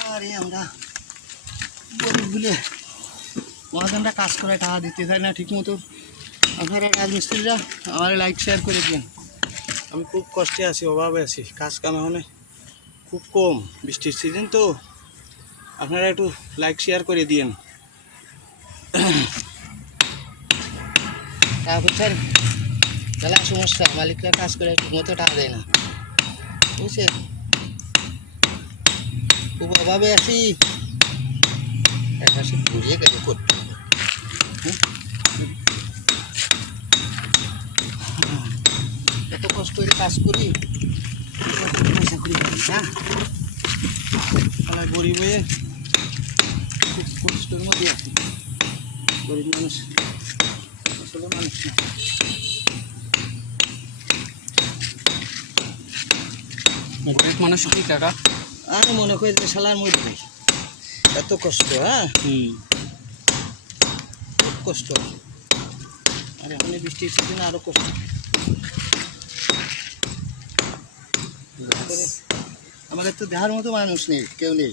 আরে আমরা গরিব বলে মহাজনরা কাজ করে টাকা দিতে চায় না ঠিক মতো। আপনারা রাজমিস্ত্রিরা আমার লাইক শেয়ার করে দিন। আমি খুব কষ্টে আছি, অভাবে আছি, কাজ কাম এখন খুব কম, বৃষ্টির সিজন তো। আপনারা একটু লাইক শেয়ার করে দিন। টাকা পয়সার তাহলে সমস্যা, মালিকরা কাজ করে ঠিক মতো টাকা দেয় না, বুঝছে? খুব অভাবে আছি, একটা সে ঘুরিয়ে গেলে করতে হবে। এত কষ্ট করে কাজ করি, পয়সা করি না, তাহলে গরিব হয়ে খুব কষ্টের মধ্যে আছি। গরিব মানুষ আসলে মানুষ না। গরিব মানুষ কি কাকা? আর মনে করি যে শালার মধ্যে এত কষ্ট, হ্যাঁ খুব কষ্ট। আর এখন বৃষ্টির সিজনে আরো কষ্ট। আমাদের তো দেখার মতো মানুষ নেই, কেউ নেই।